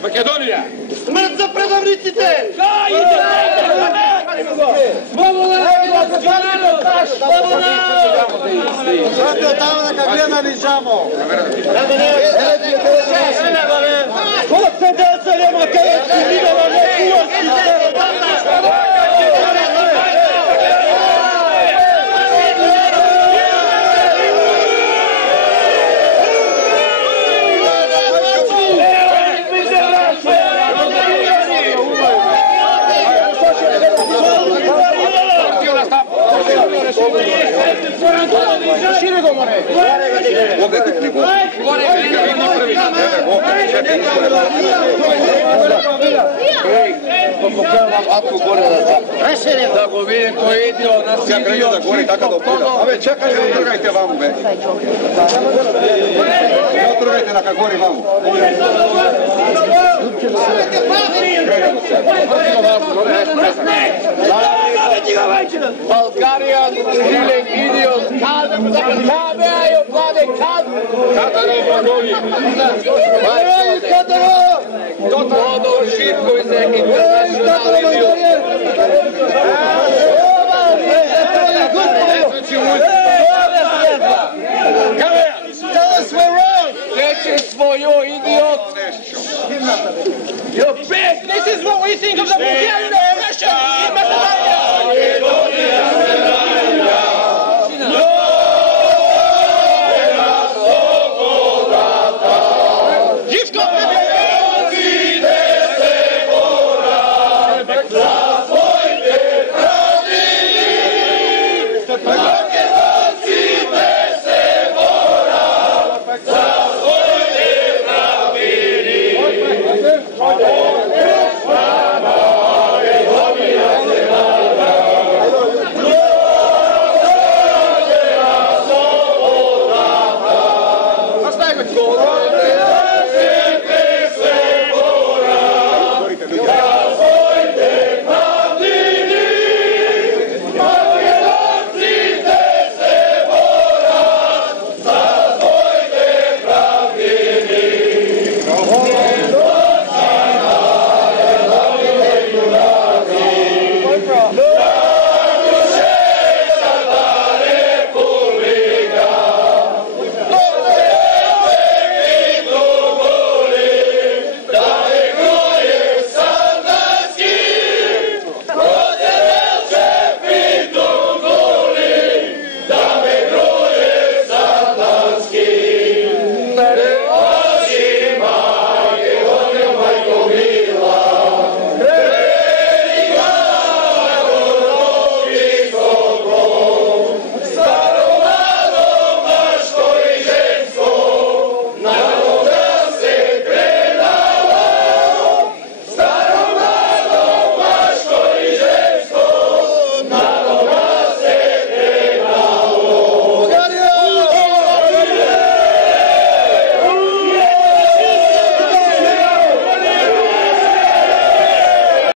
Македонија! Смрт за предавниците! Zato tamo neka gledali žamo. Ko se deseljama kada si videla Da go vidim koji je idiot, nas je idiot, Ave, čekaj, ne trgajte vamo, be. Ne trgajte na kagori vamo. Bulgarian, Rilek, idiot, Kadam, Kabeajo, Vlade, Kadam. Todor Živković, internacionalni idiot. You idiot! You're big! This is what we think of the Bulgarian aggression in Macedonia! You've got the